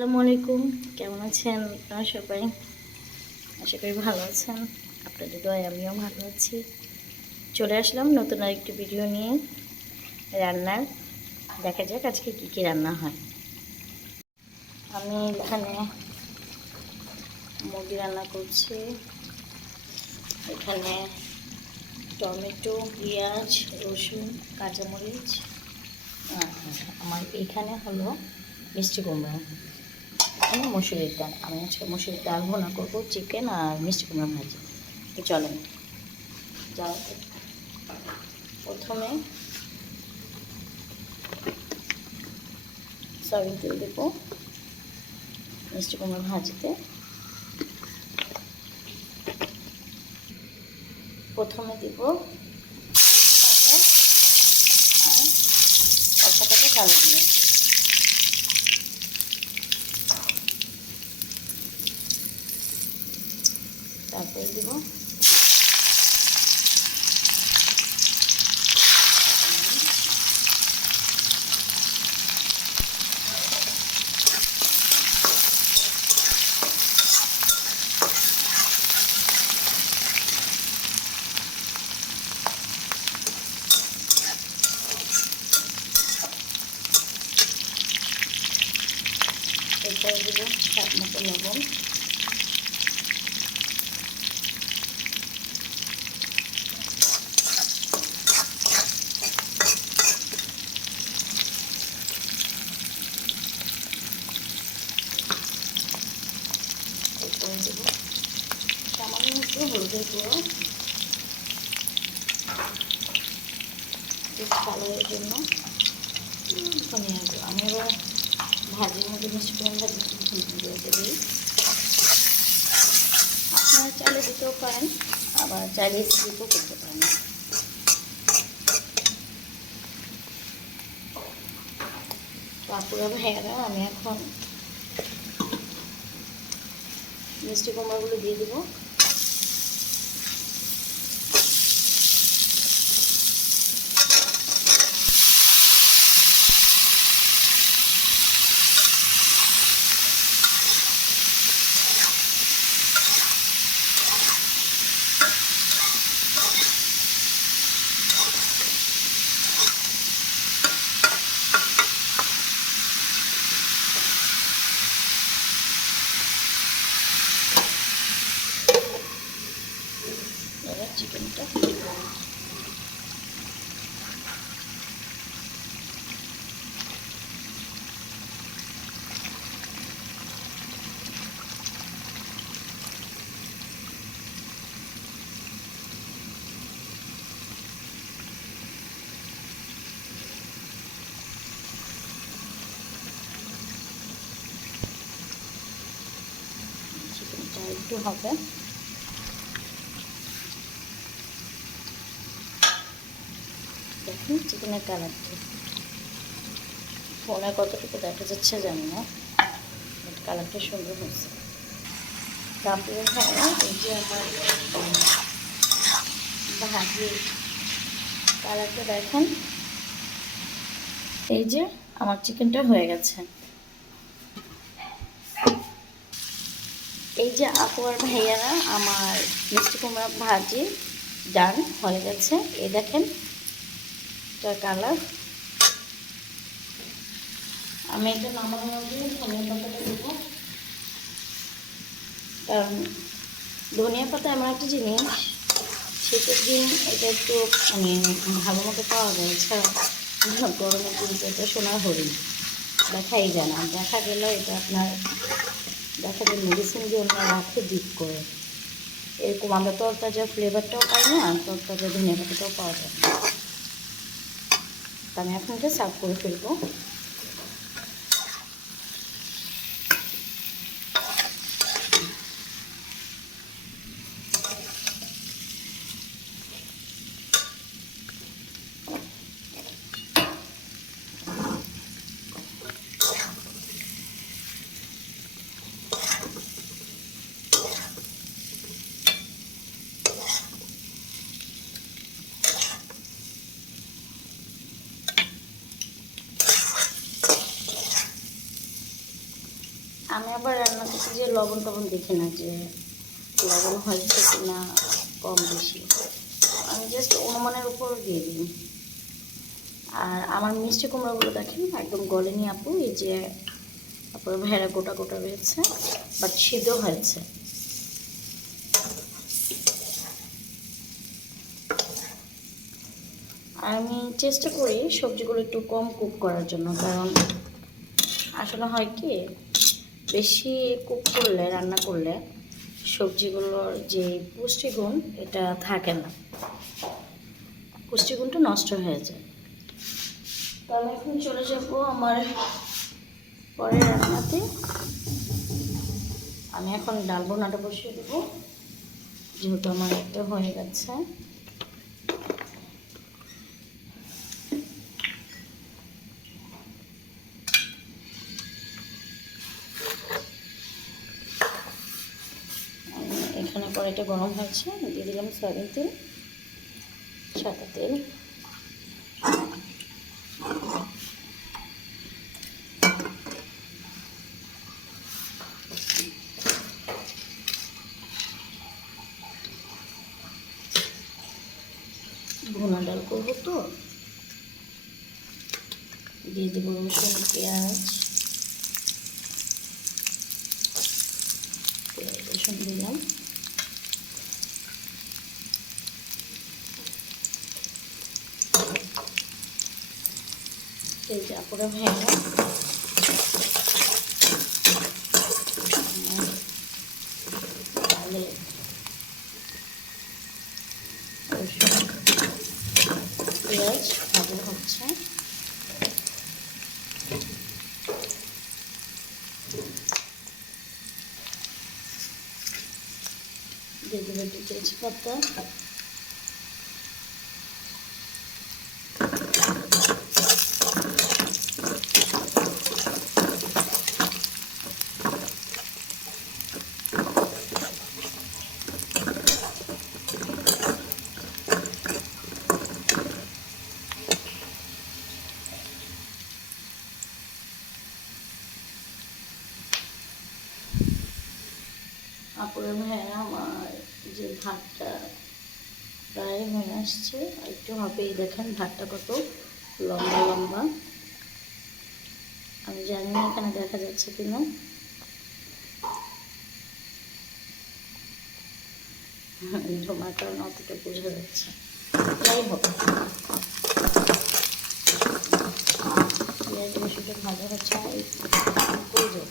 আসসালামু আলাইকুম, কেমন আছেন আপনারা সবাই? আশা করি ভালো আছেন। আপনাদের দয়ায় আমিও ভালো আছি। চলে আসলাম নতুন আরেকটি ভিডিও নিয়ে রান্নার। দেখা যাক আজকে কী কী রান্না হয়। আমি এখানে মুরগি রান্না করছি। এখানে টমেটো, পেঁয়াজ, রসুন, কাঁচামরিচ। আমার এখানে হলো মিষ্টি কুমড়া, এখানে মসুরির ডাল। আমি আজকে মসুরির ডাল ভুনা করবো, চিকেন আর মিষ্টি কুমড়া ভাজি। তো চলেন যাও। প্রথমে সয়াবিন তেল দেবো মিষ্টি কুমড়া ভাজিতে। প্রথমে দিব তেজপাতা আর অল্প করে কালো জিরে, তারপরে দিব এরপরে দিব স্বাদ মতো লবণ, এরপরে দেব সামান্য একটু হলুদের গুঁড়ো কালারের জন্য, ধনিয়া গুঁড়ো। আমি এবার ভাজির মধ্যে মিষ্টি কুমড়া ভাজি দিয়ে দিই। আপনারা চাইলে দিতেও পারেন, আবার চাইলে স্কিপও করতে পারেন। তারপরে ভাইয়ারা আমি এখন মিষ্টি কুমড়াগুলো দিয়ে দেবো। এবার চিকেনটা একটু হবে। দেখুন চিকেনের কালারটা ফোনে কতটুকু দেখা যাচ্ছে জানি না, বাট কালারটা সুন্দর হয়েছে। তারপরে হ্যাঁ, এই যে আমার ভাজির কালারটা দেখেন, এই যে আমার চিকেনটা হয়ে গেছে। এই যে আপু আর ভাইয়ারা আমার মিষ্টি কুমড়া ভাজি ডান হয়ে গেছে। এই দেখেন তার কালার। আমি এটা নামানোর মধ্যে ধনিয়া পাতাটা দেবো, কারণ ধনিয়া পাতা এমন একটা জিনিস শীতের দিন এটা একটু ভালো মতো পাওয়া যায়, এছাড়া গরমের দিন এটা সোনার হরিণ দেখাই যায় না। দেখা গেলে এটা আপনার দেখা যায় মেডিসিন দিয়ে অন্য রাখে ডিপ করে, এরকম আমরা তরতাজা ফ্লেভারটাও পাই না, তরতাজা ধনিয়া পাতাটাও পাওয়া যায় না। তা আমি এখন এটা সার্ভ করে ফেলবো। আমি আবার রান্না করতে যে লবণ টবণ দেখি না, যে লবণ হয়েছে কি না কম বেশি, আমি জাস্ট অনুমানের উপর দিয়ে দিই। আর আমার মিষ্টি কুমড়াগুলো দেখেন একদম গলেনি আপু, এই যে তারপরে ভেড়া গোটা গোটা রয়েছে, বাট সিদ্ধ হয়েছে। আর আমি চেষ্টা করি সবজিগুলো একটু কম কুক করার জন্য, কারণ আসলে হয় কি বেশি কুক করলে, রান্না করলে সবজিগুলোর যে পুষ্টিগুণ এটা থাকে না, পুষ্টিগুণটা নষ্ট হয়ে যায়। তো আমি এখন চলে যাবো আমার পরের রান্নাতে। আমি এখন ডাল বোনাটা বসিয়ে দেবো, যেহেতু আমার একটা হয়ে গেছে। এখানে কড়াইটা গরম হয়েছে, দিয়ে দিলাম সয়াবিন তেল, সাদা তেল, ভুনা ডাল করবো তো দিয়ে দেবো রসুন, পেঁয়াজ, রসুন দিলাম, এই যে পুরো ভেঙে ডালে রসুন পেঁয়াজ ভালো হচ্ছে। দিয়ে দেবো একটু তেজপাতা, আপুরে ভাইয়া আমার যে ভাতটা প্রায় হয়ে আসছে, একটু হবেই। দেখেন ভাতটা কত লম্বা লম্বা, আমি জানি না এখানে দেখা যাচ্ছে কিনা। ধোঁয়ার কারণে অতটা বোঝা যাচ্ছে, যাই হোক পেঁয়াজ বেশিটা ভাজা হচ্ছে। প্রয়োজন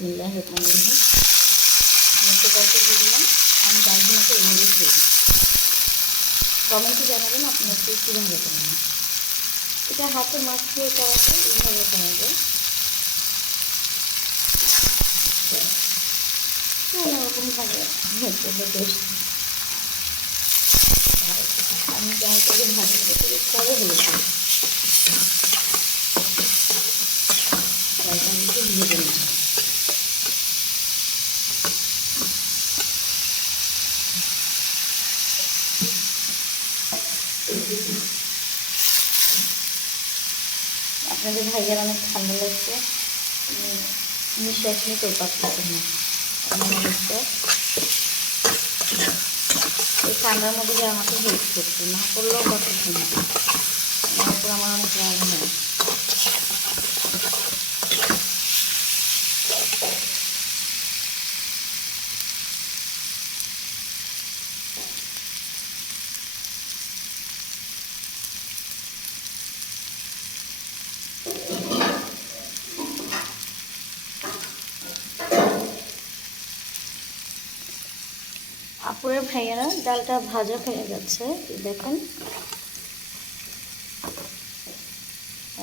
বিসমিল্লাহির রহমানির রহিম, মশলা তরকারি দিয়ে দিলাম। আমি ডালগুলোকে এভাবেই করি, কমেন্টে জানাবেন আপনারা কীভাবে করেন। এটা হাতে মাখিয়ে করাতে এইভাবে করা যায়, অন্যরকমভাবে করলে বেশ। আমি ডাল করে ভাজি করে পরে হয়েছি, ডালটা একটু ভেজে নিই। আপনাদের ভাইয়ের অনেক ঠান্ডা লাগছে, নিঃশ্বাস নিতেও পারতেছেন না এমন অবস্থা। এই ঠান্ডার মধ্যে যে আমাকে হেল্প করছে, না করলেও কথা শুনে তারপর আমার অনেক রাগ হয়। আপুরের ভাইয়ারা ডালটা ভাজা হয়ে গেছে, দেখুন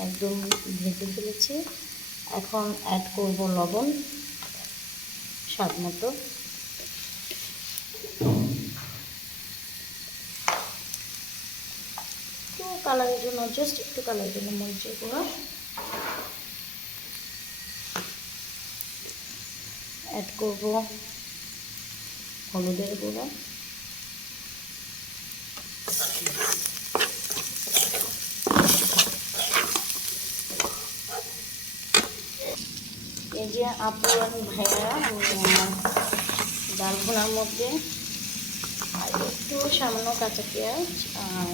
একদম ভেজে ফেলেছি। এখন অ্যাড করব লবণ স্বাদ মতো, তো কালারের জন্য, জাস্ট একটু কালারের জন্য মরিচের গুঁড়ো অ্যাড করব, হলুদের গুঁড়ো, এই যে আপু আর ভাইয়া আমি আমার ডাল ভুনার মধ্যে আর একটু সামান্য কাঁচা পেঁয়াজ আর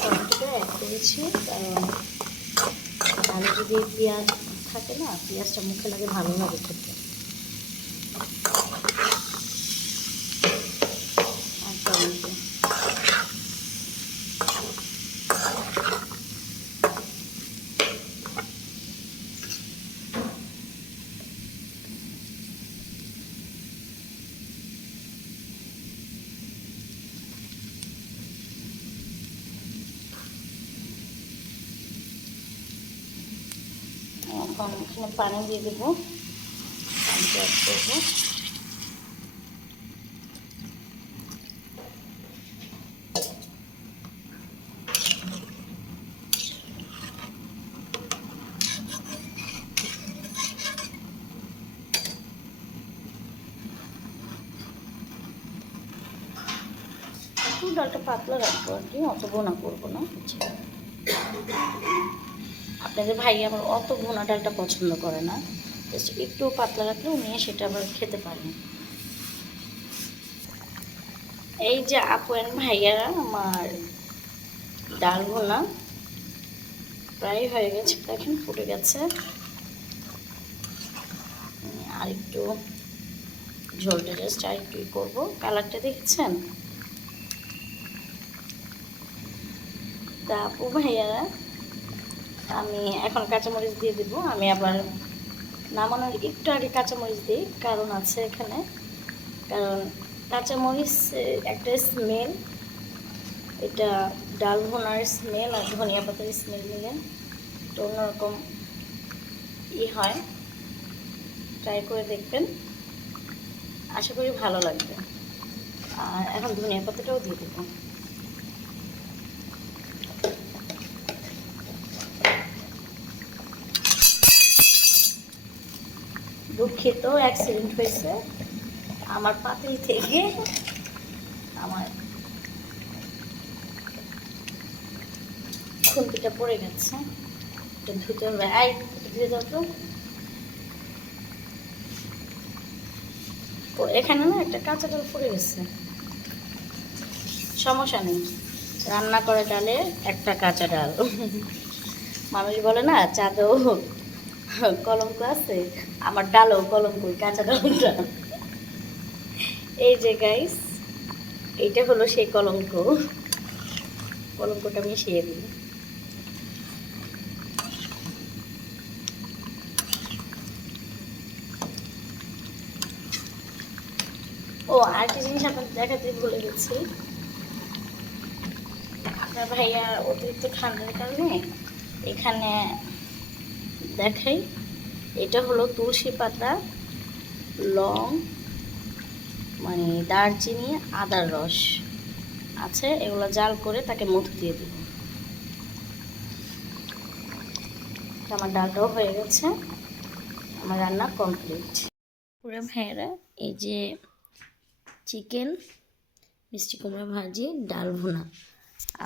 টমেটো অ্যাড করেছি, কারণ আমি যদি পেঁয়াজ থাকে না, পেঁয়াজটা মুখে লাগে, ভালো লাগে খেতে। আর টমেটো এখন এখানে পানি দিয়ে দেবো, পানিটা অ্যাড করবো। একটু ডালটা পাতলা রাখবো আর কি, অত বোনা করবো না। আপনাদের ভাই আমার অত ভুনা ডালটা পছন্দ করে না, জাস্ট একটু পাতলা রাখলেও নিয়ে সেটা আবার খেতে পারেন। এই যে আপু এন্ড ভাইয়ারা আমার ডাল ভুনা প্রায় হয়ে গেছে, দেখেন ফুটে গেছে। আর একটু ঝোলটা জাস্ট আর একটু করবো, কালারটা দেখছেন। তা আপু ভাইয়ারা আমি এখন কাঁচামরিচ দিয়ে দেবো। আমি আবার নামানোর একটু আগে কাঁচামরিচ দিই, কারণ আছে এখানে, কারণ কাঁচামরিচ একটা স্মেল, এটা ডাল ভুনার স্মেল আর ধনিয়া পাতার স্মেল মিলে তো অন্যরকম হয়। ট্রাই করে দেখবেন, আশা করি ভালো লাগবে। আর এখন ধনিয়া পাতাটাও দিয়ে দেবো। দুঃখিত, অ্যাক্সিডেন্ট হয়েছে আমার পাতিল থেকে, আমার খুন্তিটা পড়ে গেছে, এটা ধুতে হবে। ধুয়ে দাও তো। এখানে না একটা কাঁচা ডাল পড়ে গেছে, সমস্যা নেই, রান্না করে ডালে একটা কাঁচা ডাল। মানুষ বলে না চাঁদেও কলঙ্ক আছে, আমার ডালও কলঙ্ক, কাঁচা ডালটা। এই যে গাইস, এইটা হলো সেই কলঙ্ক, কলঙ্কটা মিশিয়ে দিই। ও আর কি জিনিস আপনাদের দেখাতে ভুলে গেছি, আপনার ভাইয়া অতিরিক্ত ঠান্ডার কারণে এখানে দেখাই, এটা হলো তুলসী পাতা, লং, মানে দারচিনি, আদার রস আছে, এগুলো জাল করে তাকে মধু দিয়ে দেব। আমার ডালটাও হয়ে গেছে, আমার রান্না কমপ্লিট। পুরো ভাইয়েরা এই যে চিকেন, মিষ্টি কুমড়া ভাজি, ডাল ভুনা,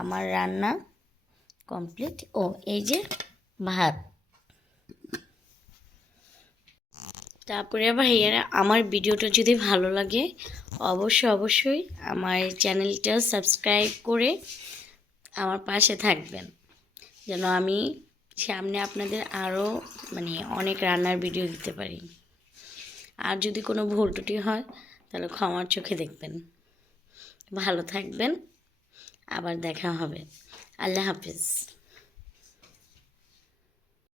আমার রান্না কমপ্লিট। ও এই যে ভাত। তারপরে ভাইয়ারা আমার ভিডিওটা যদি ভালো লাগে অবশ্যই আমার চ্যানেলটা সাবস্ক্রাইব করে আমার পাশে থাকবেন, যেন আমি সামনে আপনাদের আরও অনেক রান্নার ভিডিও দিতে পারি। আর যদি কোনো ভুল ত্রুটি হয় তাহলে ক্ষমার চোখে দেখবেন। ভালো থাকবেন, আবার দেখা হবে। আল্লাহ হাফিজ।